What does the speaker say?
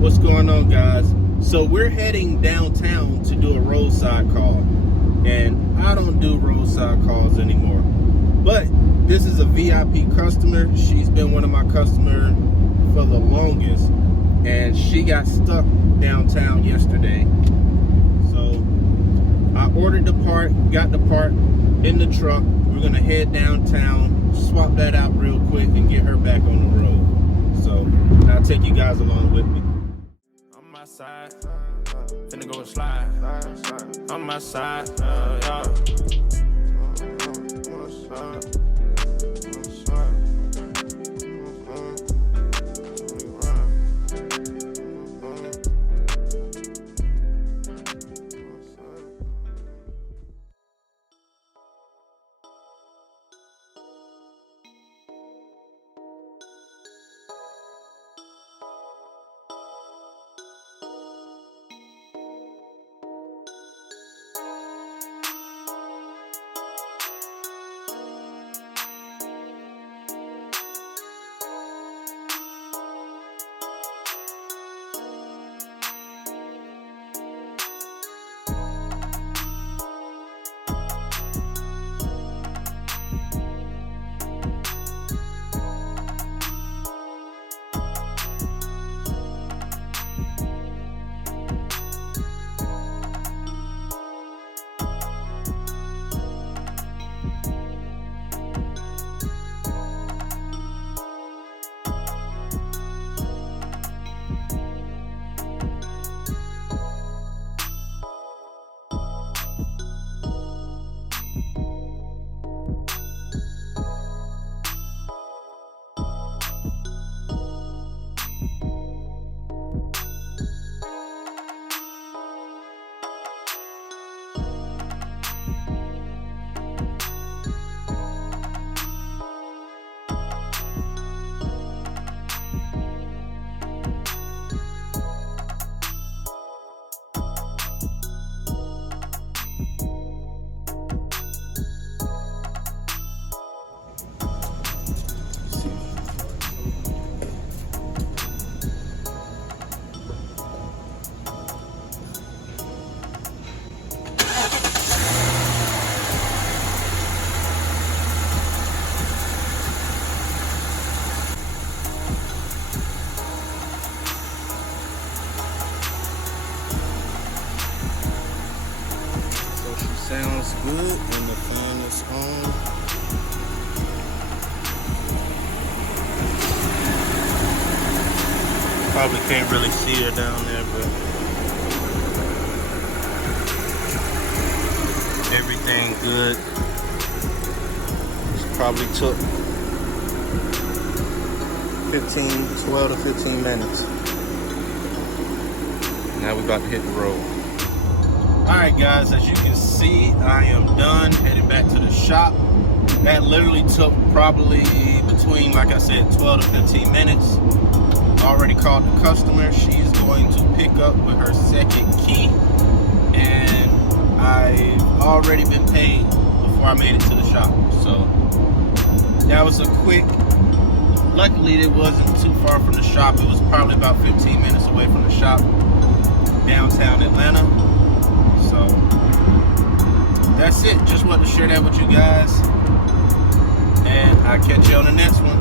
What's going on, guys? So we're heading downtown to do a roadside call, and I don't do roadside calls anymore, but this is a VIP customer. She's been one of my customers for the longest, and she got stuck downtown yesterday. So I ordered the part, got the part in the truck. We're gonna head downtown, swap that out real quick, and get her back on the road. So I'll take you guys along with me. On my side, finna go slide. On my side, yeah. Sounds good, and the fan is on. Probably can't really see her down there, but everything good. This probably took 12 to 15 minutes. Now we're about to hit the road. Alright guys, as you can see, I am done heading back to the shop. That literally took probably between, like I said, 12 to 15 minutes. I already called the customer. She's going to pick up with her second key, and I've already been paid before I made it to the shop. So that was a quick, luckily it wasn't too far from the shop. It was probably about 15 minutes away from the shop, downtown Atlanta. So that's it. Just wanted to share that with you guys, and I'll catch you on the next one.